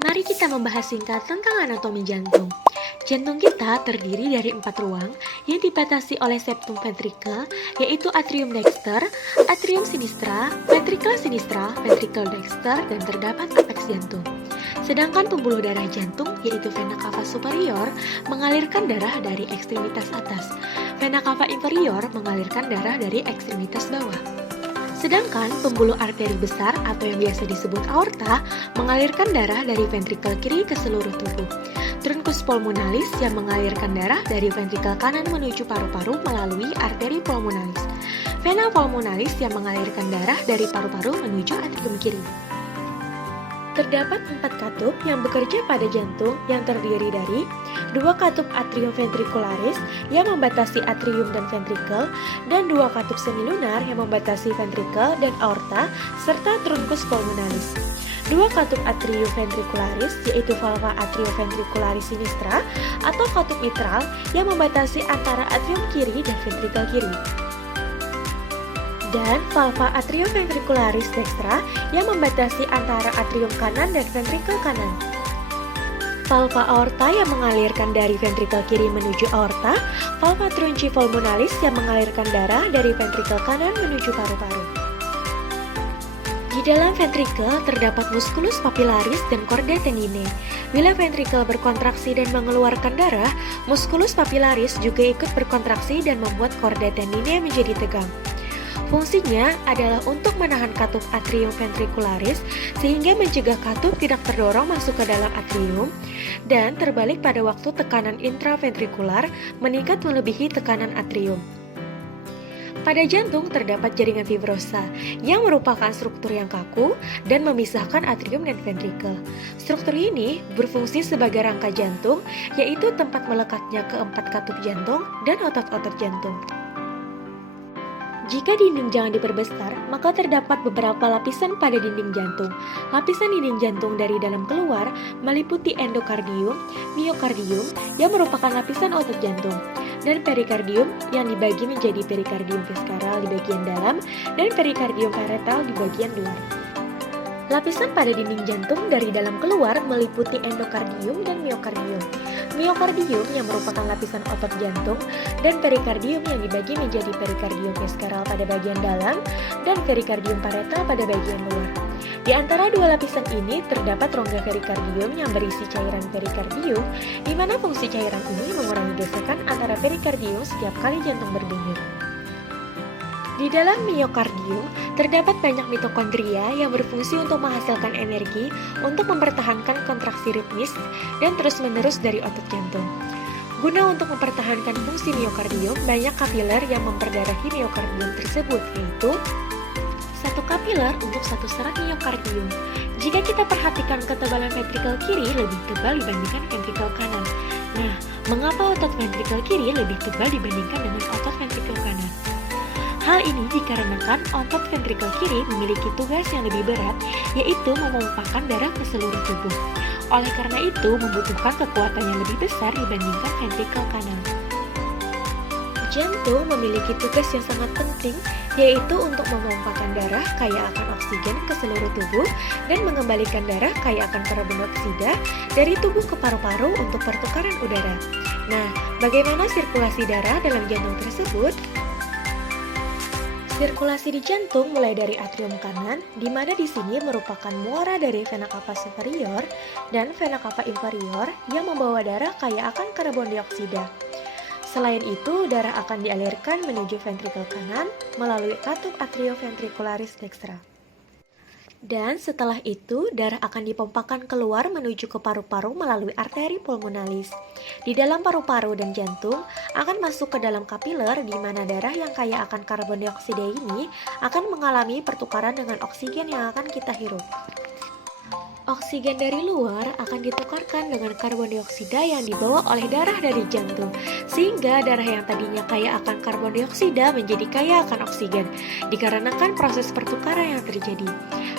Mari kita membahas singkat tentang anatomi jantung. Jantung kita terdiri dari 4 ruang yang dibatasi oleh septum ventricle, yaitu atrium dexter, atrium sinistra, ventricle sinistra, ventricle dexter, dan terdapat apeks jantung. Sedangkan pembuluh darah jantung, yaitu vena cava superior, mengalirkan darah dari ekstremitas atas. Vena cava inferior mengalirkan darah dari ekstremitas bawah. Sedangkan pembuluh arteri besar atau yang biasa disebut aorta mengalirkan darah dari ventrikel kiri ke seluruh tubuh. Truncus pulmonalis yang mengalirkan darah dari ventrikel kanan menuju paru-paru melalui arteri pulmonalis. Vena pulmonalis yang mengalirkan darah dari paru-paru menuju atrium kiri. Terdapat 4 katup yang bekerja pada jantung yang terdiri dari 2 katup atrium ventricularis yang membatasi atrium dan ventrikel, dan 2 katup semilunar yang membatasi ventrikel dan aorta, serta truncus pulmonalis. 2 katup atrium ventricularis yaitu valva atrioventricularis sinistra atau katup mitral yang membatasi antara atrium kiri dan ventrikel kiri. Dan valva atrioventricularis dextra yang membatasi antara atrium kanan dan ventrikel kanan. Valva aorta yang mengalirkan dari ventrikel kiri menuju aorta, valva trunci pulmonalis yang mengalirkan darah dari ventrikel kanan menuju paru-paru. Di dalam ventrikel terdapat musculus papillaris dan chordae tendineae. Bila ventrikel berkontraksi dan mengeluarkan darah, musculus papillaris juga ikut berkontraksi dan membuat chordae tendineae menjadi tegang. Fungsinya adalah untuk menahan katup atrium ventricularis sehingga mencegah katup tidak terdorong masuk ke dalam atrium, dan terbalik pada waktu tekanan intraventrikular meningkat melebihi tekanan atrium. Pada jantung terdapat jaringan fibrosa yang merupakan struktur yang kaku dan memisahkan atrium dan ventrikel. Struktur ini berfungsi sebagai rangka jantung, yaitu tempat melekatnya keempat katup jantung dan otot-otot jantung. Jika dinding jantung diperbesar, maka terdapat beberapa lapisan pada dinding jantung. Lapisan dinding jantung dari dalam keluar meliputi endokardium, miokardium yang merupakan lapisan otot jantung, dan perikardium yang dibagi menjadi perikardium visceral di bagian dalam dan perikardium parietal di bagian luar. Lapisan pada dinding jantung dari dalam keluar meliputi endokardium dan miokardium. Miokardium yang merupakan lapisan otot jantung dan perikardium yang dibagi menjadi perikardium visceral pada bagian dalam dan perikardium parietal pada bagian luar. Di antara dua lapisan ini terdapat rongga perikardium yang berisi cairan perikardium, di mana fungsi cairan ini mengurangi gesekan antara perikardium setiap kali jantung berdenyut. Di dalam miokardium terdapat banyak mitokondria yang berfungsi untuk menghasilkan energi untuk mempertahankan kontraksi ritmis dan terus-menerus dari otot jantung. Guna untuk mempertahankan fungsi miokardium, banyak kapiler yang memperdarahi miokardium tersebut, yaitu satu kapiler untuk satu serat miokardium. Jika kita perhatikan ketebalan ventrikel kiri lebih tebal dibandingkan ventrikel kanan. Nah, mengapa otot ventrikel kiri lebih tebal dibandingkan dengan otot ventrikel kanan? Hal ini dikarenakan otot ventrikel kiri memiliki tugas yang lebih berat, yaitu memompahkan darah ke seluruh tubuh. Oleh karena itu, membutuhkan kekuatan yang lebih besar dibandingkan ventrikel kanan. Jantung memiliki tugas yang sangat penting, yaitu untuk memompahkan darah kaya akan oksigen ke seluruh tubuh dan mengembalikan darah kaya akan karbon dioksida dari tubuh ke paru-paru untuk pertukaran udara. Nah, bagaimana sirkulasi darah dalam jantung tersebut? Sirkulasi di jantung mulai dari atrium kanan, di mana di sini merupakan muara dari vena cava superior dan vena cava inferior yang membawa darah kaya akan karbon dioksida. Selain itu, darah akan dialirkan menuju ventrikel kanan melalui katup atrioventricularis dextra. Dan setelah itu, darah akan dipompakan keluar menuju ke paru-paru melalui arteri pulmonalis. Di dalam paru-paru dan jantung akan masuk ke dalam kapiler, di mana darah yang kaya akan karbon dioksida ini akan mengalami pertukaran dengan oksigen yang akan kita hirup. Oksigen dari luar akan ditukarkan dengan karbon dioksida yang dibawa oleh darah dari jantung, sehingga darah yang tadinya kaya akan karbon dioksida menjadi kaya akan oksigen, dikarenakan proses pertukaran yang terjadi.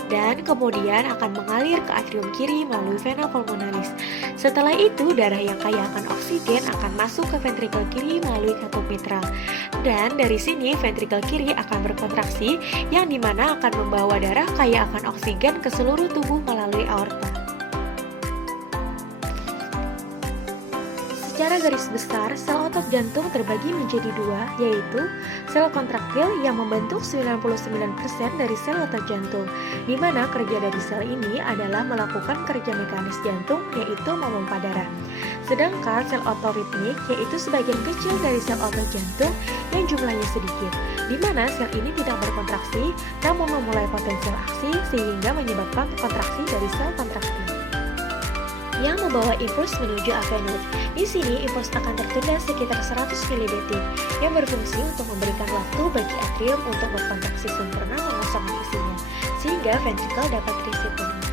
Dan kemudian akan mengalir ke atrium kiri melalui vena pulmonalis. Setelah itu, darah yang kaya akan oksigen akan masuk ke ventrikel kiri melalui katup mitral. Dan dari sini, ventrikel kiri akan berkontraksi, yang dimana akan membawa darah kaya akan oksigen ke seluruh tubuh melalui aorta. Secara garis besar, sel otot jantung terbagi menjadi dua, yaitu sel kontraktil yang membentuk 99% dari sel otot jantung, di mana kerja dari sel ini adalah melakukan kerja mekanis jantung, yaitu memompa darah. Sedangkan sel otoritmik, yaitu sebagian kecil dari sel otot jantung yang jumlahnya sedikit, di mana sel ini tidak berkontraksi, namun memulai potensial aksi sehingga menyebabkan kontraksi dari sel kontraktil yang membawa impuls menuju avenut. Di sini, impuls akan tertunda sekitar 100 ml yang berfungsi untuk memberikan waktu bagi atrium untuk berkontraksi sempurna mengosongkan isinya, sehingga ventrikel dapat terisi penuh.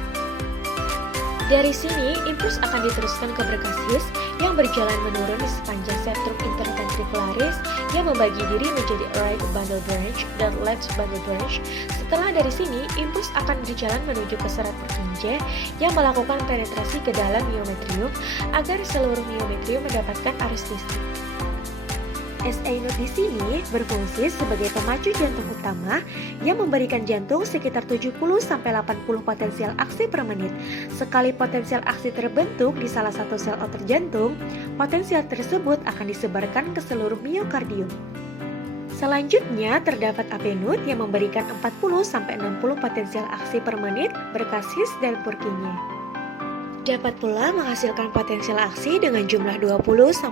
Dari sini, impuls akan diteruskan ke berkasius yang berjalan menurun di sepanjang septum interventricularis yang membagi diri menjadi right bundle branch dan left bundle branch. Setelah dari sini, impuls akan berjalan menuju ke serat Purkinje yang melakukan penetrasi ke dalam myometrium agar seluruh myometrium mendapatkan arus listrik. SA node di sini berfungsi sebagai pemacu jantung utama yang memberikan jantung sekitar 70-80 potensial aksi per menit. Sekali potensial aksi terbentuk di salah satu sel otot jantung, potensial tersebut akan disebarkan ke seluruh miokardium. Selanjutnya terdapat avenut yang memberikan 40-60 potensial aksi per menit berkasius dan Purkinje. Dapat pula menghasilkan potensial aksi dengan jumlah 20-40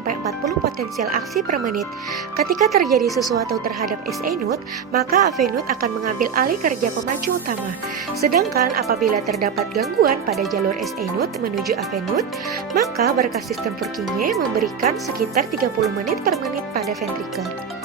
potensial aksi per menit. Ketika terjadi sesuatu terhadap SA node, maka avenut akan mengambil alih kerja pemacu utama. Sedangkan apabila terdapat gangguan pada jalur SA node menuju avenut, maka berkasius dan Purkinje memberikan sekitar 30 menit per menit pada ventrikel.